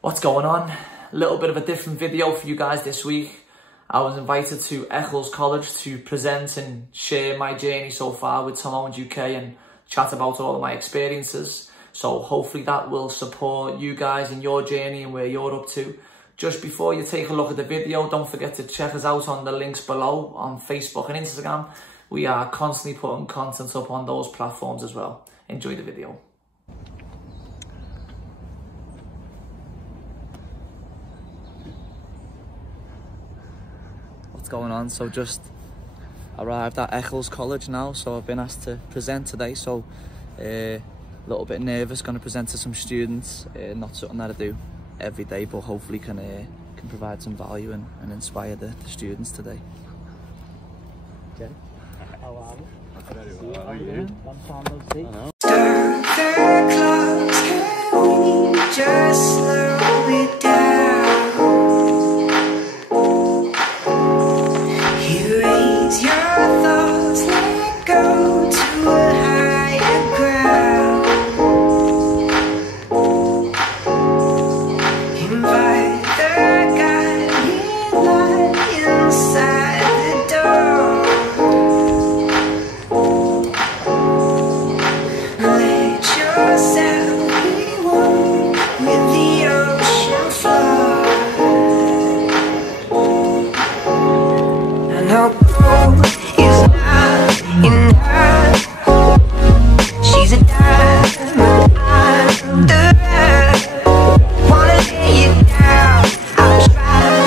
What's going on? A little bit of a different video for you guys this week. I was invited to Eccles College to present and share my journey so far with Tom Owens UK and chat about all of my experiences. So hopefully that will support you guys in your journey and where you're up to. Just before you take a look at the video, don't forget to check us out on the links below on Facebook and Instagram. We are constantly putting content up on those platforms as well. Enjoy the video. What's going on? So just arrived at Eccles College now, so I've been asked to present today, so a little bit nervous, going to present to some students. Not something that I do every day, but hopefully can provide some value and inspire the students today. Okay. How are you? Very well. How are you? Long time no see. Start the clocks, can we just slow it down? You raise your thoughts, let go to a higher ground. Invite the guiding light inside the door. Let yourself be one with the ocean floor. And her goal is not enough. She's a diamond under earth. Wanna lay you down, I'll try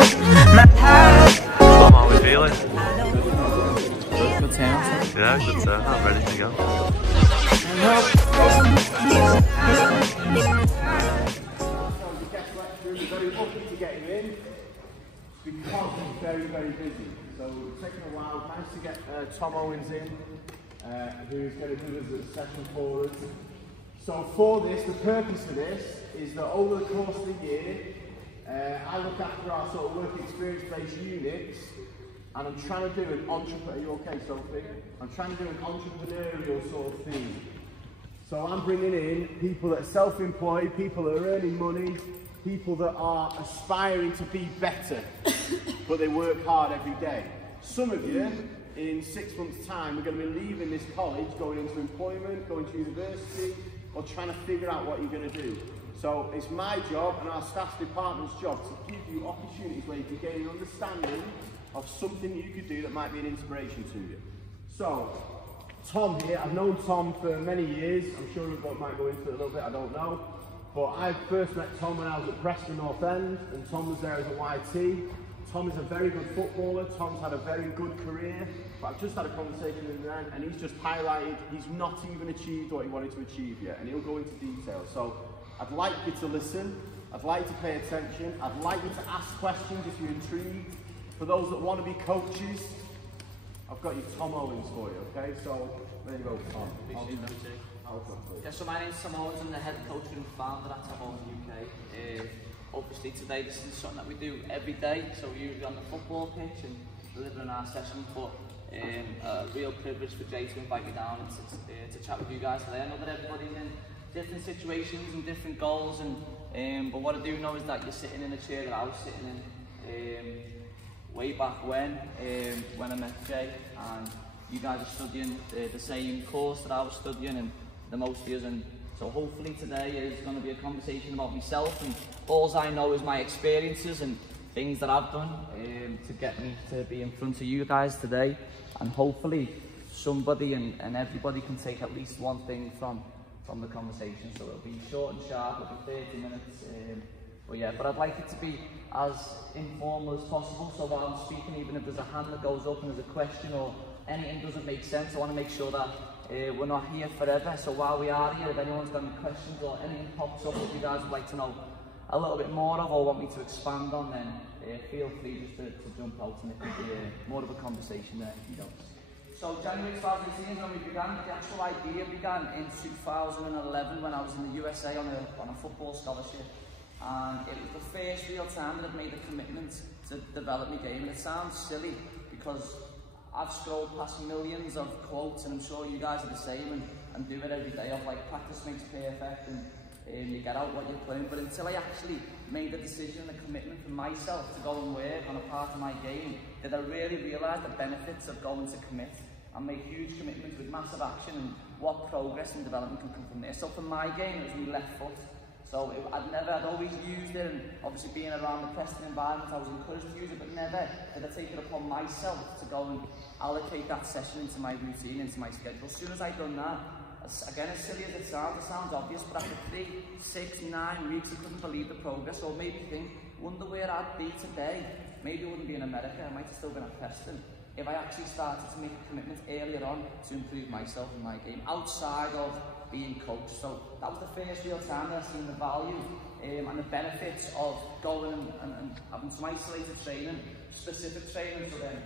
my hardest. Tom, how are we feeling? Good sound. Yeah, good turn. I'm ready to go. We're very lucky to get him in because he's very, very busy. So it's taken a while. Managed to get Tom Owens in, who's going to do us a session for us. So for this, the purpose for this is that over the course of the year, I look after our sort of work experience-based units, and I'm trying to do an entrepreneur. Are you okay, Sophie? I'm trying to do an entrepreneurial sort of thing. So I'm bringing in people that are self-employed, people that are earning money, people that are aspiring to be better, but they work hard every day. Some of you, in 6 months' time, are going to be leaving this college, going into employment, going to university, or trying to figure out what you're going to do. So it's my job and our staff department's job to give you opportunities where you can gain an understanding of something you could do that might be an inspiration to you. So, Tom here, I've known Tom for many years. I'm sure we might go into it a little bit, I don't know. But I first met Tom when I was at Preston North End, and Tom was there as a YT. Tom is a very good footballer. Tom's had a very good career, but I've just had a conversation with him and he's just highlighted he's not even achieved what he wanted to achieve yet, and he'll go into detail. So I'd like you to listen, I'd like you to pay attention, I'd like you to ask questions if you're intrigued. For those that want to be coaches, I've got you Tom Owens for you, okay? So there you go, Tom. Yeah, so my name's Tom Owens, I'm the head coach and founder at Tom Owens UK. Obviously today this is something that we do every day, so we're usually on the football pitch and delivering our session, but a real privilege for Jay to invite me down and to chat with you guys today. I know that everybody's in different situations and different goals, and but what I do know is that you're sitting in a chair that I was sitting in way back when I met Jay, and you guys are studying the same course that I was studying, and the most years, and so hopefully today is going to be a conversation about myself, and all I know is my experiences and things that I've done to get me to be in front of you guys today, and hopefully somebody and everybody can take at least one thing from the conversation. So it'll be short and sharp, it'll be 30 minutes, but yeah, but I'd like it to be as informal as possible, so while I'm speaking, even if there's a hand that goes up and there's a question or anything doesn't make sense, I want to make sure that we're not here forever. So while we are here, if anyone's got any questions or anything pops up that you guys would like to know a little bit more of or want me to expand on, then feel free just to jump out, and it could be more of a conversation there if you don't. So January 2018 is when we began. The actual idea began in 2011 when I was in the USA on a football scholarship, and it was the first real time that I've made a commitment to develop my game. And it sounds silly because I've scrolled past millions of quotes, and I'm sure you guys are the same, and do it every day, of like practice makes perfect, and you get out what you're playing, but until I actually made the decision and the commitment for myself to go and work on a part of my game, did I really realise the benefits of going to commit and make huge commitments with massive action and what progress and development can come from there. So for my game, it was my left foot. So I'd always used it, and obviously being around the Preston environment, I was encouraged to use it, but never did I take it upon myself to go and allocate that session into my routine, into my schedule. As soon as I'd done that, again, as silly as it sounds obvious, but after 3, 6, 9 weeks, I couldn't believe the progress, or maybe think, wonder where I'd be today. Maybe I wouldn't be in America, I might have still been at Preston, if I actually started to make a commitment earlier on to improve myself and my game, outside of being coached. So that was the first real time that I seen the value and the benefits of going and having some isolated training, specific training. So then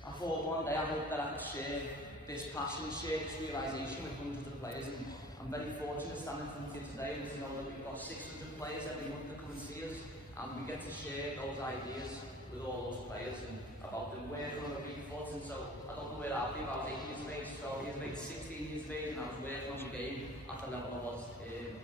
I thought one day I hope that I could share this passion, share this realisation with hundreds of players, and I'm very fortunate standing in front of you today and to know that we've got 600 players every month that come and see us, and we get to share those ideas with all those players and about them working on a weak foot. And so I don't know where I'll be about 8 years of age, 12 years of age, 16 years of age, and I was working on the game at the level I was in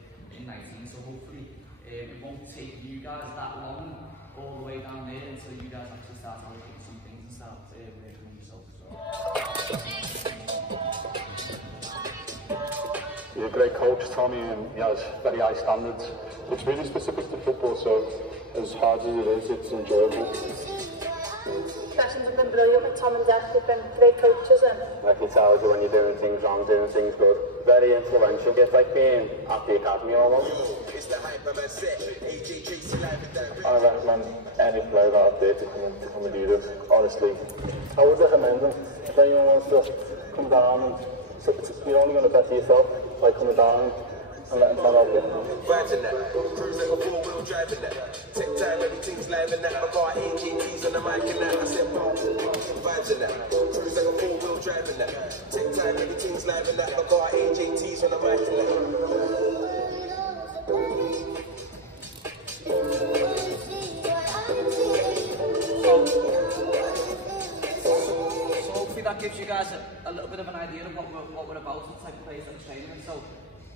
19. So hopefully it won't take you guys that long all the way down there until you guys actually start allocating some things and start working on yourself. So. He's a great coach, Tommy, and he has very high standards. It's really specific to football, so as hard as it is, it's enjoyable. Sessions have been brilliant with Tom and Def. They've been great coaches, and Like he tells you when you're doing things wrong, doing things good. Very influential. It's like being at the academy almost. I recommend any player that I've dated to come and do this. Honestly, I would recommend them. If anyone wants to come down, and you're only going to better yourself by coming down and letting them help you. Vibing that, cruising a 4-wheel driving that. Take time, everything's live in that. I got AKTs on the mic and that. I said, vibes in that, cruising a 4-wheel driving that. Take time, everything's live in that. I got AKTs on the mic and that. So hopefully that gives you guys a little bit of an idea of what we're about, what type of players that we're training. So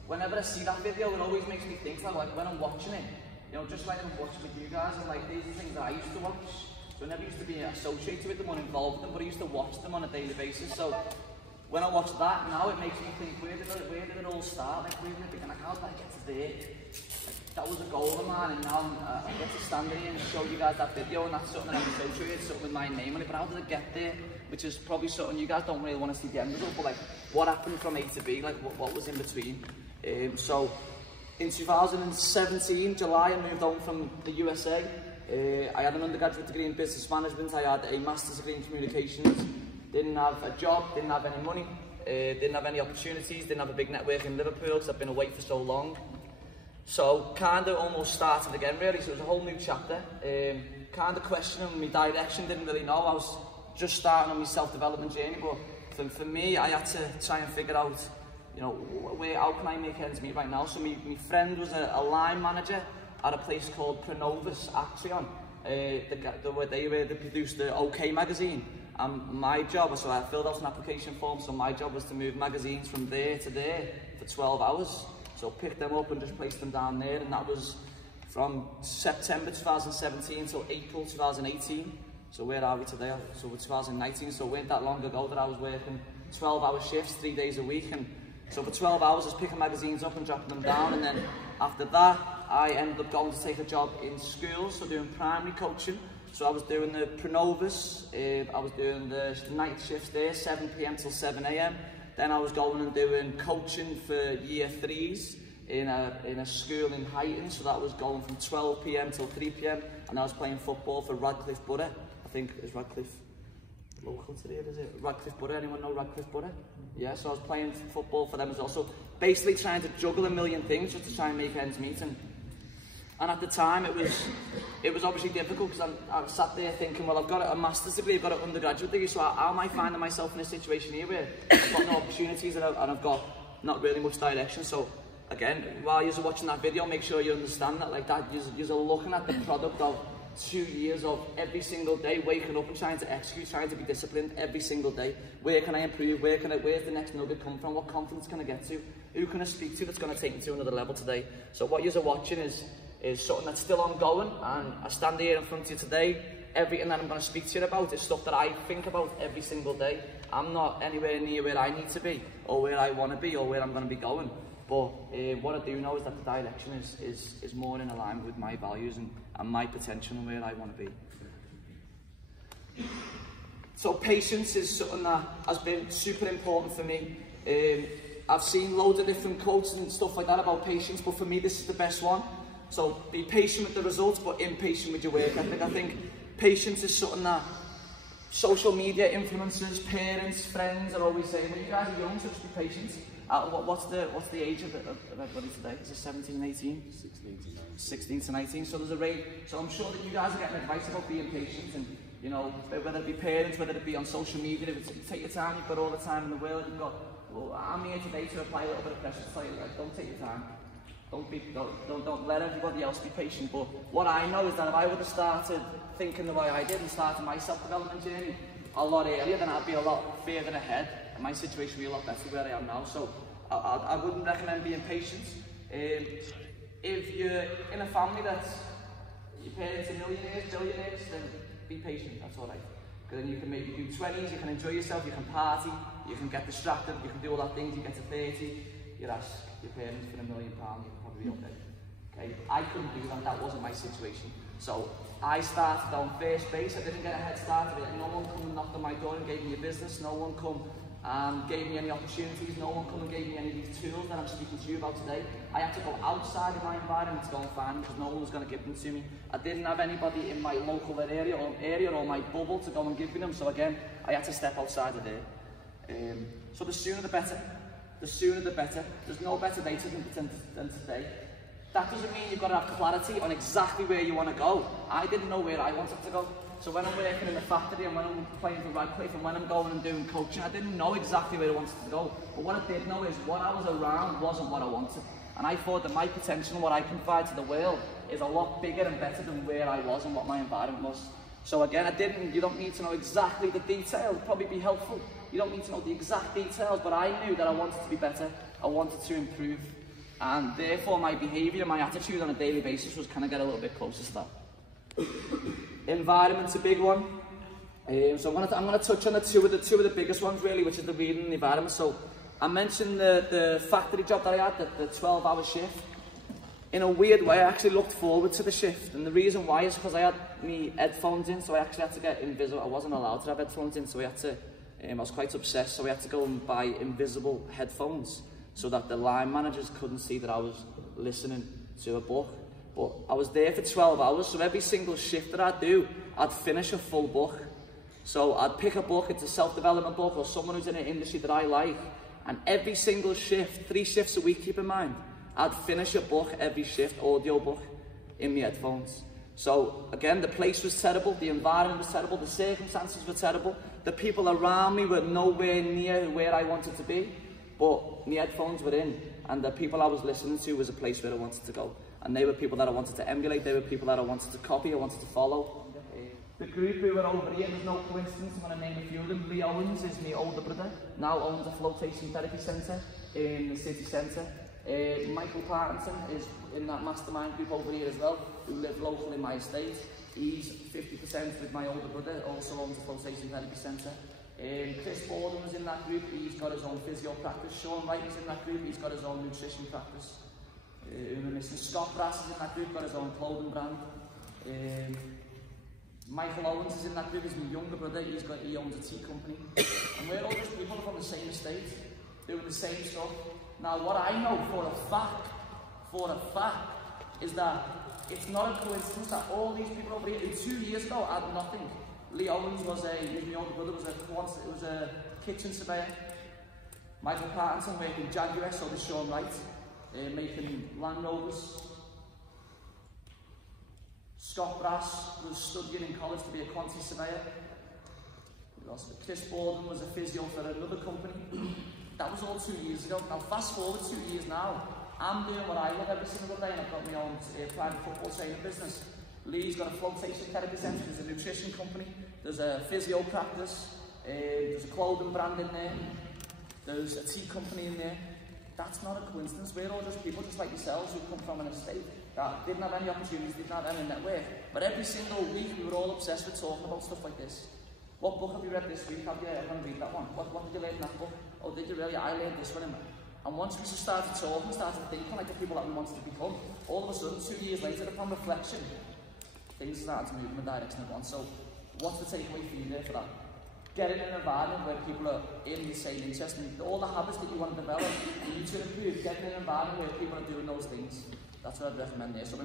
whenever I see that video, it always makes me think like when I'm watching it, you know, just like I'm watching with you guys, and like these are things that I used to watch. So I never used to be associated with them or involved with them, but I used to watch them on a daily basis. So when I watch that now, it makes me think, where did it all start? Like, where did it begin? Like, how did I get to there? Like, that was a goal of mine, and now I get to stand here and show you guys that video, and that's something that I'm associated, something with my name on it. But how did I get there? Which is probably something you guys don't really want to see the end result, but like, what happened from A to B? Like, what was in between? So in 2017, July, I moved home from the USA. I had an undergraduate degree in business management. I had a master's degree in communications. Didn't have a job, didn't have any money, didn't have any opportunities, didn't have a big network in Liverpool because I've been away for so long. So kind of almost started again really, so it was a whole new chapter. Kind of questioning my direction, didn't really know. I was just starting on my self-development journey, but for me, I had to try and figure out, you know, how can I make ends meet right now? So my friend was a line manager at a place called Pronovus Action. They produced the OK magazine. And my job, so I filled out an application form, so my job was to move magazines from there to there for 12 hours. So pick them up and just place them down there, and that was from September 2017 till April 2018. So where are we today? So we're 2019, so it weren't that long ago that I was working 12-hour shifts, 3 days a week. And so for 12 hours I was picking magazines up and dropping them down, and then after that I ended up going to take a job in schools, so doing primary coaching. So I was doing the Pronovus, I was doing the night shifts there, 7 PM till 7 AM. Then I was going and doing coaching for year 3s in a school in Highton, so that was going from 12 PM till 3 PM. And I was playing football for Radcliffe Borough. I think, is Radcliffe local to there, is it? Radcliffe Borough, anyone know Radcliffe Borough? Yeah, so I was playing football for them as well. So basically trying to juggle a million things just to try and make ends meet. And at the time, it was obviously difficult because I sat there thinking, well, I've got a master's degree, I've got an undergraduate degree, so how am I finding myself in a situation here where I've got no opportunities and I've got not really much direction? So again, while you're watching that video, make sure you understand that, like that, you're looking at the product of 2 years of every single day waking up and trying to execute, trying to be disciplined every single day. Where can I improve? Where's the next nugget come from? What confidence can I get to? who can I speak to that's going to take me to another level today? So what you're watching is something that's still ongoing, and I stand here in front of you today. Everything that I'm going to speak to you about is stuff that I think about every single day. I'm not anywhere near where I need to be, or where I want to be, or where I'm going to be going. But what I do know is that the direction is more in alignment with my values and my potential and where I want to be. So patience is something that has been super important for me. I've seen loads of different quotes and stuff like that about patience, but for me this is the best one. So be patient with the results, but impatient with your work ethic. I think patience is something that social media influencers, parents, friends are always saying, well, you guys are young, so just be patient. What's the age of everybody today? Is it 17, 18? 16 to 19. So there's a range. So I'm sure that you guys are getting advice about being patient, and you know, whether it be parents, whether it be on social media, if it's, take your time, you've got all the time in the world, you've got, well, I'm here today to apply a little bit of pressure to tell you, like, don't take your time. Don't let everybody else be patient. But what I know is that if I would have started thinking the way I did and started my self-development journey a lot earlier, then I'd be a lot further ahead, and my situation would be a lot better where I am now. So I wouldn't recommend being patient. If you're in a family that's, your parents are millionaires, billionaires, then be patient, that's all right. Because then you can maybe do 20s, you can enjoy yourself, you can party, you can get distracted, you can do all that things, you get to 30, you ask your parents for £1 million, you'll probably be okay. I couldn't do that, that wasn't my situation. So I started on first base, I didn't get a head start of it. No one come and knocked on my door and gave me a business, no one come and gave me any opportunities, no one come and gave me any of these tools that I'm speaking to you about today. I had to go outside of my environment to go and find them, because no one was going to give them to me. I didn't have anybody in my local area or my bubble to go and give me them, so again, I had to step outside of there. So the sooner the better. The sooner the better. There's no better day than today. That doesn't mean you've got to have clarity on exactly where you want to go. I didn't know where I wanted to go. So when I'm working in the factory and when I'm playing for Radcliffe and when I'm going and doing coaching, I didn't know exactly where I wanted to go. But what I did know is what I was around wasn't what I wanted. And I thought that my potential and what I can provide to the world is a lot bigger and better than where I was and what my environment was. So again, you don't need to know exactly the details, it'll probably be helpful. You don't need to know the exact details, but I knew that I wanted to be better, I wanted to improve. And therefore my behaviour and my attitude on a daily basis was kind of get a little bit closer to that. Environment's a big one. So I'm going to touch on the two of the biggest ones really, which is the reading and the environment. So I mentioned the factory job that I had, the 12-hour shift. In a weird way, I actually looked forward to the shift, and the reason why is because I had my headphones in, so I actually had to get invisible. I wasn't allowed to have headphones in, so we had to. I was quite obsessed, so we had to go and buy invisible headphones so that the line managers couldn't see that I was listening to a book. But I was there for 12 hours, so every single shift that I'd do, I'd finish a full book. So I'd pick a book, it's a self-development book, or someone who's in an industry that I like, and every single shift, 3 shifts a week, keep in mind, I'd finish a book every shift, audio book, in my headphones. So again, the place was terrible, the environment was terrible, the circumstances were terrible, the people around me were nowhere near where I wanted to be, but my headphones were in, and the people I was listening to was a place where I wanted to go. And they were people that I wanted to emulate, they were people that I wanted to copy, I wanted to follow. The group who were over here, there's no coincidence, I'm going to name a few of them. Lee Owens is my older brother, now owns a flotation therapy centre in the city centre. Michael Partington is in that mastermind group over here as well, who live local in my estate. He's 50% with my older brother, also owns a flotation therapy centre. Chris Borden was in that group, he's got his own physio practice. Sean Wright was in that group, he's got his own nutrition practice. Scott Brass is in that group, got his own clothing brand. Michael Owens is in that group, he's my younger brother, he owns a tea company. And we're all just people from the same estate, doing the same stuff. Now what I know for a fact, is that it's not a coincidence that all these people over here, 2 years ago, had nothing. Lee Owens was my older brother, was a kitchen surveyor. Michael Partington worked in Jaguar, so did Sean Wright, making Land Rovers. Scott Brass was studying in college to be a quantity surveyor. Chris Borden was a physio for another company. That was all 2 years ago. Now fast forward 2 years now, I'm doing what I love every single day, and I've got my own private football training business. Lee's got a flotation therapy centre, there's a nutrition company, there's a physio practice, there's a clothing brand in there, there's a tea company in there. That's not a coincidence. We're all just people just like yourselves who come from an estate that didn't have any opportunities, didn't have any network. But every single week we were all obsessed with talking about stuff like this. What book have you read this week? Have you ever read that one? What did you learn in that book? Oh, did you really? I learned this one. And once we just started talking, started thinking like the people that we wanted to become, all of a sudden, 2 years later, upon reflection, things started to move in the direction of one. So, what's the takeaway for you there for that? Get in an environment where people are in the same interest and all the habits that you want to develop, you need to improve. Get in an environment where people are doing those things. That's what I'd recommend there. So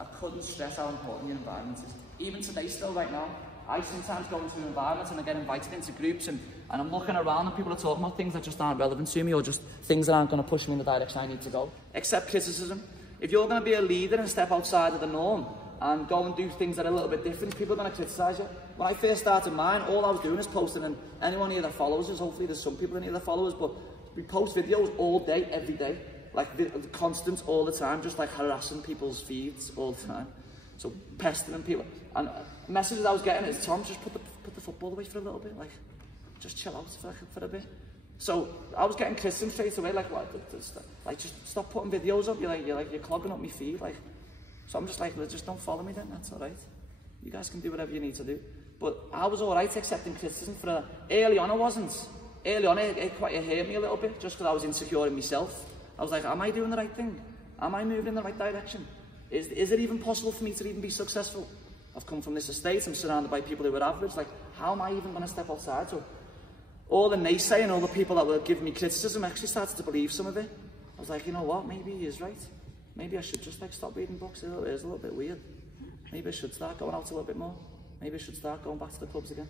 I couldn't stress how important your environment is. Even today, still right now, I sometimes go into environments and I get invited into groups and I'm looking around and people are talking about things that just aren't relevant to me or just things that aren't going to push me in the direction I need to go. Accept criticism. If you're going to be a leader and step outside of the norm and go and do things that are a little bit different, people are going to criticise you. When I first started mine, all I was doing is posting, and anyone here that follows us, hopefully there's some people in here that follow us, but we post videos all day, every day, like the constant, all the time, just like harassing people's feeds all the time. So pestering people. And messages I was getting is, Tom, just put the football away for a little bit, like, just chill out for a bit. So I was getting criticism straight away, like, what, like, just stop putting videos up, you're clogging up my feed, like. So I'm just like, well, just don't follow me then, that's all right. You guys can do whatever you need to do. But I was all right accepting criticism for early on I wasn't. Early on it hurt me a little bit, just because I was insecure in myself. I was like, am I doing the right thing? Am I moving in the right direction? Is it even possible for me to even be successful? I've come from this estate, I'm surrounded by people who are average, like, how am I even going to step outside? So all the naysaying, all the people that were giving me criticism, I actually started to believe some of it. I was like, you know what, maybe he is right. Maybe I should just like stop reading books. It is a little bit weird. Maybe I should start going out a little bit more. Maybe I should start going back to the clubs again.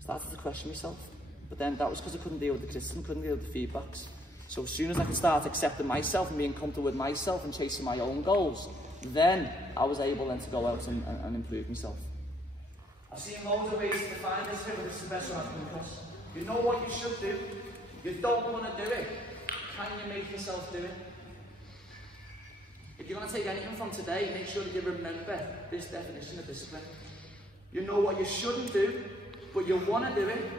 Started to question myself. But then that was because I couldn't deal with the criticism, couldn't deal with the feedbacks. So as soon as I could start accepting myself and being comfortable with myself and chasing my own goals, then I was able then to go out and improve myself. I've seen loads of ways to define this here, but this is the best one I've come across. You know what you should do. You don't want to do it. Can you make yourself do it? If you're going to take anything from today, make sure that you remember this definition of discipline. You know what you shouldn't do, but you want to do it.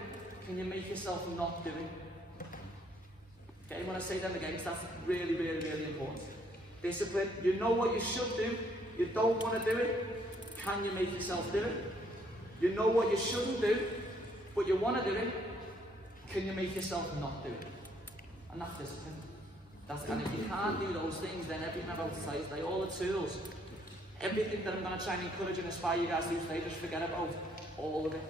Can you make yourself not do it? Okay, when I say them again, that's really, really, really important. Discipline. You know what you should do, you don't want to do it. Can you make yourself do it? You know what you shouldn't do, but you want to do it. Can you make yourself not do it? And that's discipline. And if you can't do those things, then everything I'm about to tell you today, all the tools, everything that I'm going to try and encourage and inspire you guys to do today, just forget about all of it.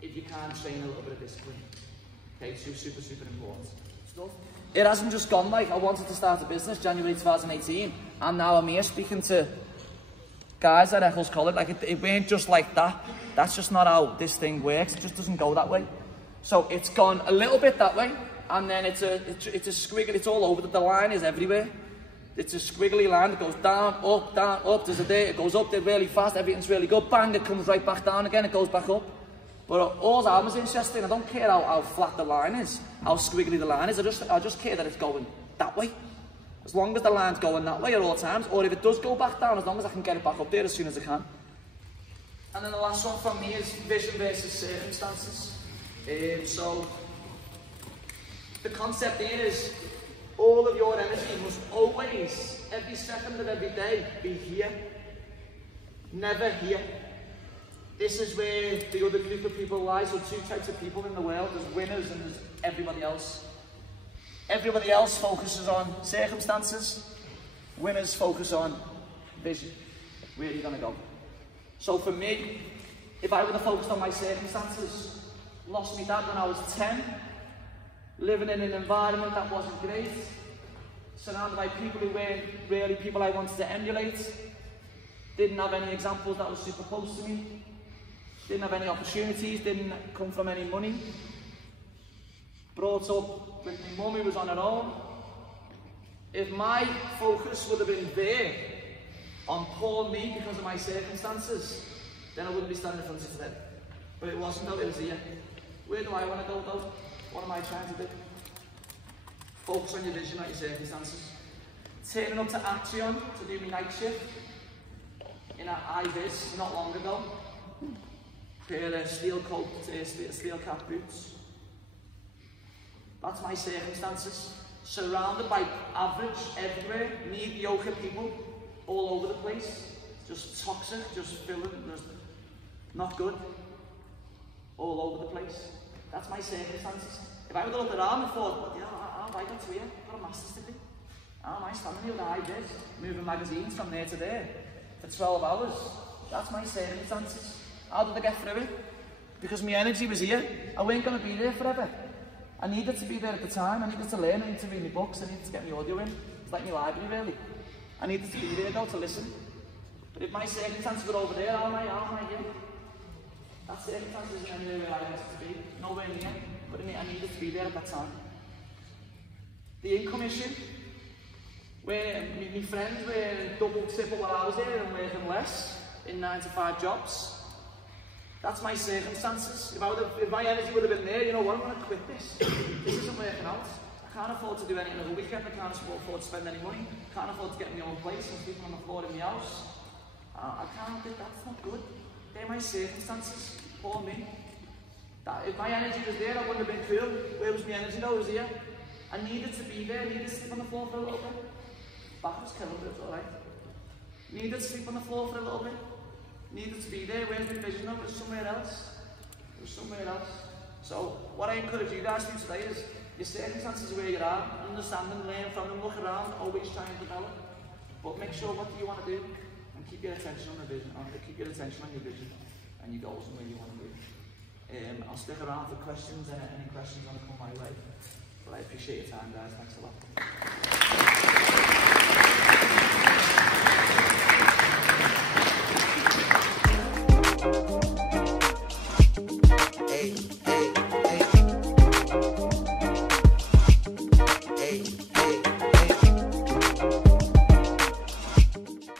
If you can't train a little bit of discipline. Okay, it's super, super important stuff. It hasn't just gone like, I wanted to start a business January 2018, and now I'm here speaking to guys at Eccles College. Like, it weren't just like that. That's just not how this thing works. It just doesn't go that way. So it's gone a little bit that way. And then it's a squiggle, it's all over, the line is everywhere. It's a squiggly line that goes down, up, there's a day, it goes up there really fast, everything's really good, bang, it comes right back down again, it goes back up. But all I'm interested in, I don't care how flat the line is, how squiggly the line is, I just care that it's going that way. As long as the line's going that way at all times, or if it does go back down, as long as I can get it back up there as soon as I can. And then the last one from me is vision versus circumstances. So, the concept here is all of your energy must always, every second of every day, be here. Never here. This is where the other group of people lies. So two types of people in the world. There's winners and there's everybody else. Everybody else focuses on circumstances. Winners focus on vision. Where are you going to go? So for me, if I would have focused on my circumstances, lost my dad when I was 10, living in an environment that wasn't great, surrounded by people who weren't really people I wanted to emulate, didn't have any examples that were super close to me, didn't have any opportunities, didn't come from any money, brought up with my mum who was on her own. If my focus would have been there on poor me because of my circumstances, then I wouldn't be standing in front of you today. But it wasn't, though, it was here. Where do I want to go, though? What am I trying to do? Focus on your vision, not your circumstances. Turning up to Action to do my night shift in an IVIS not long ago. Pair of steel cap boots. That's my circumstances. surrounded by average everywhere, mediocre people all over the place, just toxic, just filling, just not good, all over the place. That's my circumstances. If I would have looked around and thought, well, how have I got to here? I've got a master's degree. How am I standing here with ideas, moving magazines from there to there for 12 hours? That's my circumstances. How did I get through it? Because my energy was here. I weren't going to be there forever. I needed to be there at the time. I needed to learn. I needed to read my books. I needed to get my audio in. It's like my library, really. I needed to be there, though, to listen. But if my circumstances were over there, how am I here? That circumstances isn't anywhere where I wanted to be. Nowhere near. But I needed to be there at that time. The income issue, where my friends were double, triple while I was there and working less in 9 to 5 jobs. That's my circumstances. If my energy would have been there, you know what, I'm going to quit this. This isn't working out. I can't afford to do anything over the weekend. I can't afford to spend any money. I can't afford to get my own place and sleeping on the floor in my house. I can't do that. That's not good. They're my circumstances. Poor me. If my energy was there, I wouldn't have been cool. Where was my energy though? It was here. I needed to be there. I needed to sleep on the floor for a little bit. Back was killing it, alright. Needed to sleep on the floor for a little bit. Needed to be there. Where's my vision though? It was somewhere else. It was somewhere else. So, what I encourage you guys to do today is, your circumstances where you're at, understand them, learn from them, look around, always try and develop. But make sure what do you want to do, and keep your attention on the vision, keep your attention on your vision, and your goals and where you want to be. I'll stick around for questions, any questions want to come my way. But I appreciate your time, guys. Thanks a lot.